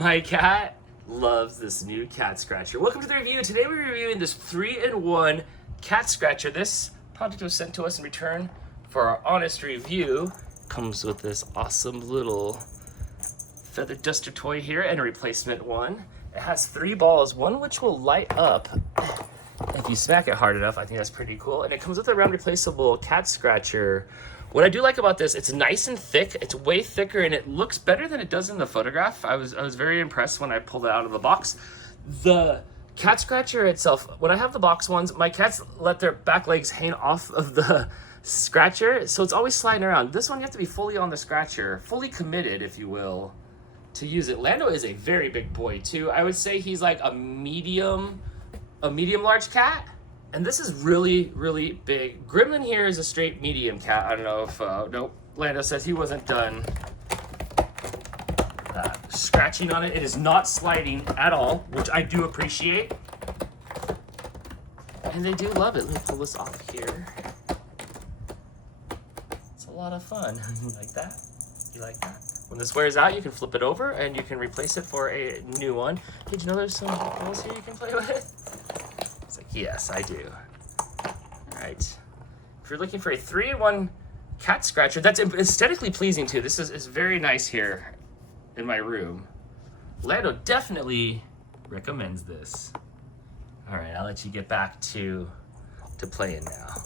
My cat loves this new cat scratcher. Welcome to the review. Today we're reviewing this 3-in-1 cat scratcher. This product was sent to us in return for our honest review. Comes with this awesome little feather duster toy here and a replacement one. It has 3 balls, one which will light up if you smack it hard enough. I think that's pretty cool. And it comes with a round replaceable cat scratcher. What I do like about this, it's nice and thick. It's way thicker and it looks better than it does in the photograph. I was very impressed when I pulled it out of the box. The cat scratcher itself, when I have the box ones, my cats let their back legs hang off of the scratcher, so it's always sliding around. This one you have to be fully on the scratcher, fully committed, if you will, to use it. Lando is a very big boy too. I would say he's like a medium large cat. And this is really, really big. Gremlin here is a straight medium cat. I don't know if, nope. Lando says he wasn't done scratching on it. It is not sliding at all, which I do appreciate. And they do love it. Let me pull this off here. It's a lot of fun. You like that? You like that? When this wears out, you can flip it over and you can replace it for a new one. Did you know there's some balls here you can play with? It's like, yes, I do. All right. If you're looking for a 3-in-1 cat scratcher, that's aesthetically pleasing too. This is very nice here in my room. Lando definitely recommends this. All right, I'll let you get back to playing now.